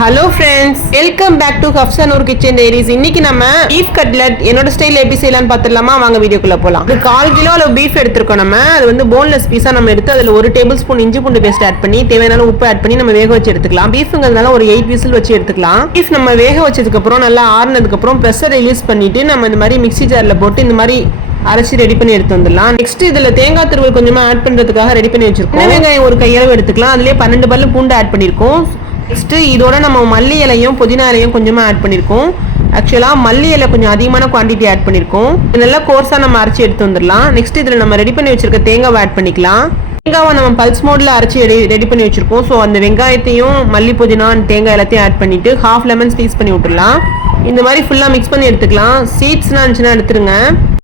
Hello friends, welcome back to Hapsanur kitchen diaries. இன்னைக்கு நம்ம beef cutlet என்னோட ஸ்டைல் எப்படி செய்யலாம்னு பார்த்துடலாமா? வாங்க வீடியோக்குள்ள போலாம். ஒரு 1/4 கிலோ அளவு பீஃப் எடுத்துருக்கோம். நம்ம அது வந்து போன்லெஸ் பீஸா நம்ம எடுத்து அதில் 1 டேபிள் ஸ்பூன் இஞ்சி பூண்டு பேஸ்ட் ஆட் பண்ணி தேவையான உப்பு ஆட் பண்ணி நம்ம வேக வச்சு எடுத்துக்கலாம். பீஃப்ங்கிறதுனால ஒரு 8 விசில் வச்சு எடுத்துக்கலாம். பீஃப் நம்ம வேக வச்சதுக்கு அப்புறம் நல்லா ஆறுனதுக்கு அப்புறம் ப்ரெஷர் ரிலீஸ் பண்ணிட்டு நம்ம இந்த மாதிரி மிக்ஸி ஜார்ல போட்டு இந்த மாதிரி அரைச்சி ரெடி பண்ணி எடுத்து வந்துடலாம். நெக்ஸ்ட் இதுல தேங்காய் துருவல் கொஞ்சமா ஆட் பண்றதுக்காக ரெடி பண்ணி வச்சிருக்கோம். வெங்காயம் ஒரு கையளவு எடுத்துக்கலாம். அதுலயே 12 பல்லு பூண்டு ஆட் பண்ணிருக்கோம். நெக்ஸ்ட் இதோட நம்ம மல்லி இலையும் புதினா இலையும் கொஞ்சமா ஆட் பண்ணிருக்கோம். ஆக்சுவலா மல்லி இலை கொஞ்சம் அதிகமான குவான்டிட்டி ஆட் பண்ணிருக்கோம். இதெல்லாம் கோர்ஸா நம்ம அரைச்சி எடுத்து வந்துடலாம். நெக்ஸ்ட் இதுல நம்ம ரெடி பண்ணி வச்சிருக்க தேங்காவை ஆட் பண்ணிக்கலாம். தேங்காவை நம்ம பல்ஸ் மோட்ல அரைச்சி ரெடி பண்ணி வச்சிருக்கோம். ஸோ அந்த வெங்காயத்தையும் மல்லி புதினா தேங்காய் எல்லாத்தையும் ஆட் பண்ணிட்டு ஹாஃப் லெமன் ஸ்க்வீஸ் பண்ணி விட்டுடலாம். இந்த மாதிரி ஃபுல்லா மிக்ஸ் பண்ணி எடுத்துக்கலாம். சீட்ஸ்லாம் இருந்துச்சுன்னா எடுத்துருங்க,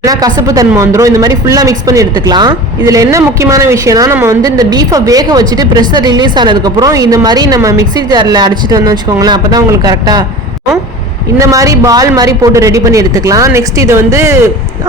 ஏன்னா கசப்பு தன்மை வந்துடும். இந்த மாதிரி ஃபுல்லா மிக்ஸ் பண்ணி எடுத்துக்கலாம். இதுல என்ன முக்கியமான விஷயம்னா, நம்ம வந்து இந்த பீஃபை வேக வச்சுட்டு ப்ரெஷர் ரிலீஸ் ஆனதுக்கப்புறம் இந்த மாதிரி நம்ம மிக்ஸி ஜார்ல அடிச்சுட்டு வந்து வச்சுக்கோங்களேன். அப்பதான் உங்களுக்கு கரெக்டா இந்த மாதிரி பால் மாதிரி போட்டு ரெடி பண்ணி எடுத்துக்கலாம். நெக்ஸ்ட் இதை வந்து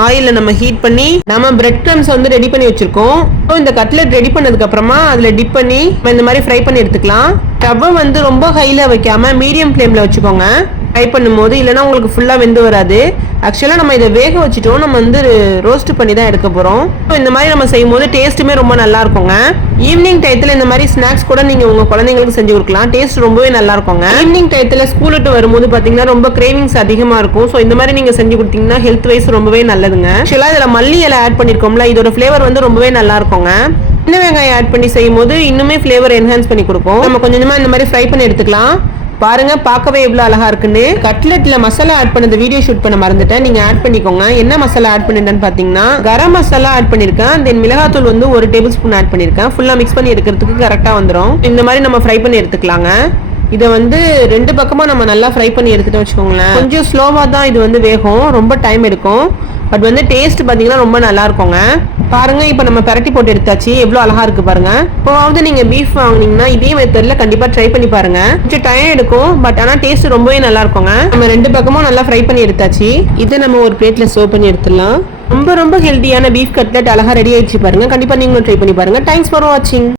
ஆயில நம்ம ஹீட் பண்ணி நம்ம பிரெட் க்ரம்ஸ் வந்து ரெடி பண்ணி வச்சிருக்கோம். இந்த கட்லெட் ரெடி பண்ணதுக்கு அப்புறமா அதுல டிப் பண்ணி இந்த மாதிரி ஃப்ரை பண்ணி எடுத்துக்கலாம். ஸ்டவ் வந்து ரொம்ப ஹைல வைக்காம மீடியம் ஃப்ளேம்ல வச்சுக்கோங்க ஃப்ரை பண்ணும்போது, இல்லைன்னா உங்களுக்கு ஃபுல்லா வெந்து வராது. ஆக்சுவலா நம்ம இதை வேக வச்சுட்டோம், நம்ம வந்து ரோஸ்ட் பண்ணி தான் எடுக்க போறோம். இந்த மாதிரி நம்ம செய்யும் போது டேஸ்ட்டுமே ரொம்ப நல்லா இருக்குங்க. ஈவினிங் டயத்துல இந்த மாதிரி ஸ்நாக்ஸ் கூட நீங்க உங்க குழந்தைங்களுக்கு செஞ்சு கொடுக்கலாம். டேஸ்ட் ரொம்பவே நல்லா இருக்குங்க. ஈவினிங் டயத்துல ஸ்கூல் விட்டு வரும்போது பாத்தீங்கன்னா ரொம்ப கிரேவிங்ஸ் அதிகமா இருக்கும். ஸோ இந்த மாதிரி நீங்க செஞ்சு கொடுத்தீங்கன்னா ஹெல்த் வைஸ் ரொம்பவே நல்லதுங்க. ஆக்சுவலா இதுல மல்லி இலை ஆட் பண்ணிருக்கோம்ல, இதோட ஃபிளேவர் வந்து ரொம்பவே நல்லா இருக்குங்க. சின்ன வெங்காயம் ஆட் பண்ணி செய்யும் போது இன்னுமே ஃபிளேவர் என்ஹான்ஸ் பண்ணி கொடுக்கும். நம்ம கொஞ்சமா இந்த மாதிரி ஃப்ரை பண்ணி எடுத்துக்கலாம். பாருங்க, பார்க்கவே எவ்வளவு அழகா இருக்குன்னு. கட்லெட்ல மசாலா ஆட் பண்ணது வீடியோ ஷூட் பண்ண மறந்துட்டேன், நீங்க ஆட் பண்ணிக்கோங்க. என்ன மசாலா ஆட் பண்ணிட்டேன்னு பாத்தீங்கன்னா கரம் மசாலா ஆட் பண்ணிருக்கேன். தென் மிளகாத்தூள் வந்து 1 டேபிள் ஸ்பூன் ஆட் பண்ணிருக்கேன். ஃபுல்லா மிக்ஸ் பண்ணி எடுக்கிறதுக்கு கரெக்டா வந்துடும். இந்த மாதிரி நம்ம ஃப்ரை பண்ணி எடுத்துக்கலாங்க. இதை வந்து 2 பக்கமா நம்ம நல்லா ஃப்ரை பண்ணி எடுத்துட்டு வச்சுக்கோங்களேன். கொஞ்சம் ஸ்லோவா தான் இது வந்து வேகும், ரொம்ப டைம் எடுக்கும். பட் வந்து டேஸ்ட் பாத்தீங்கன்னா ரொம்ப நல்லா இருக்குங்க. பாருங்க, இப்ப நம்ம பரட்டி போட்டு எடுத்தாச்சு. எவ்வளவு அழகா இருக்கு பாருங்க. இப்போவாவது நீங்க பீஃப் வாங்குனீங்கன்னா இதே மெத்தட்ல கண்டிப்பா ட்ரை பண்ணி பாருங்க. கொஞ்சம் டைம் எடுக்கும், பட் ஆனா டேஸ்ட் ரொம்பவே நல்லா இருக்குங்க. நம்ம 2 பக்கமும் நல்லா ஃப்ரை பண்ணி எடுத்தாச்சு. இதை நம்ம ஒரு பிளேட்ல சர்வ் பண்ணி எடுத்துடலாம். ரொம்ப ரொம்ப ஹெல்தியான பீஃப் கட்லெட் அழகா ரெடி ஆயிடுச்சு பாருங்க. கண்டிப்பா நீங்களும் ட்ரை பண்ணி பாருங்க. தேங்க்ஸ் ஃபார் வாட்சிங்.